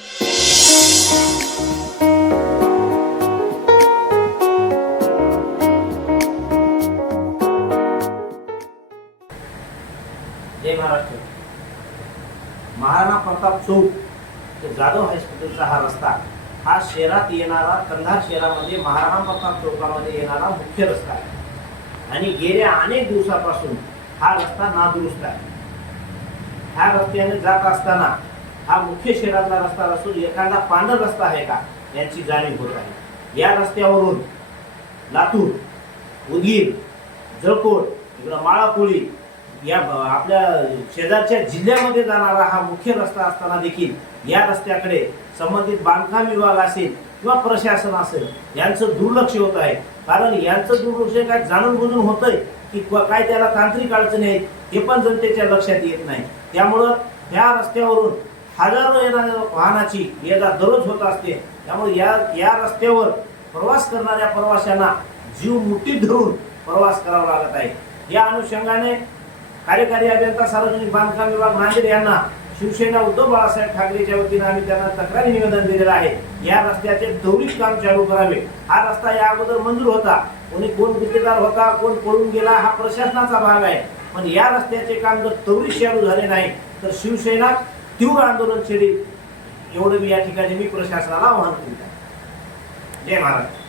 जय महाराष्ट्र। महाराणा प्रताप चौक ते जाधव हायस्कूलचा हा रस्ता हा शहरात येणारा, कंधार शहरामध्ये महाराणा प्रताप चौकामध्ये येणारा मुख्य रस्ता आहे आणि गेल्या अनेक दिवसापासून हा रस्ता नादुरुस्त आहे। ह्या रस्त्याने जात असताना हा मुख्य शहरातला रस्ता असून एखादा पांढरा रस्ता आहे का याची जाणीव होत आहे। या रस्त्यावरून लातूर, उदगीर, जळकोट, इकडं माळापुळी या आपल्या शेजारच्या जिल्ह्यामध्ये जाणारा हा मुख्य रस्ता असताना देखील या रस्त्याकडे संबंधित बांधकाम विभाग असेल किंवा प्रशासन असेल यांचं दुर्लक्ष होत आहे। कारण यांचं दुर्लक्ष काय जाणून बुजून होतंय की काय त्याला तांत्रिक अडचणी आहेत हे पण जनतेच्या लक्षात येत नाही। त्यामुळं या रस्त्यावरून हजारो येणाऱ्या वाहनाची ये जा दररोज होत असते। त्यामुळे या रस्त्यावर प्रवास करणाऱ्या प्रवाशांना जीव मुठीत धरून प्रवास करावा लागत आहे। या अनुषंगाने कार्यकारी अभियंता सार्वजनिक बांधकाम विभाग नांदेड यांना शिवसेना उद्धव बाळासाहेब ठाकरेच्या वतीने आम्ही त्यांना तक्रारी निवेदन दिलेलं आहे। या रस्त्याचे त्वरित काम चालू करावे। हा रस्ता या अगोदर मंजूर होता, कोण गुत्तेदार होता, कोण पळून गेला हा प्रशासनाचा भाग आहे, पण या रस्त्याचे काम जर त्वरित चालू झाले नाही तर शिवसेना तीव्र आंदोलन छेडेल एवढं मी या ठिकाणी प्रशासनाला आवाहन करीत आहे। जय महाराष्ट्र।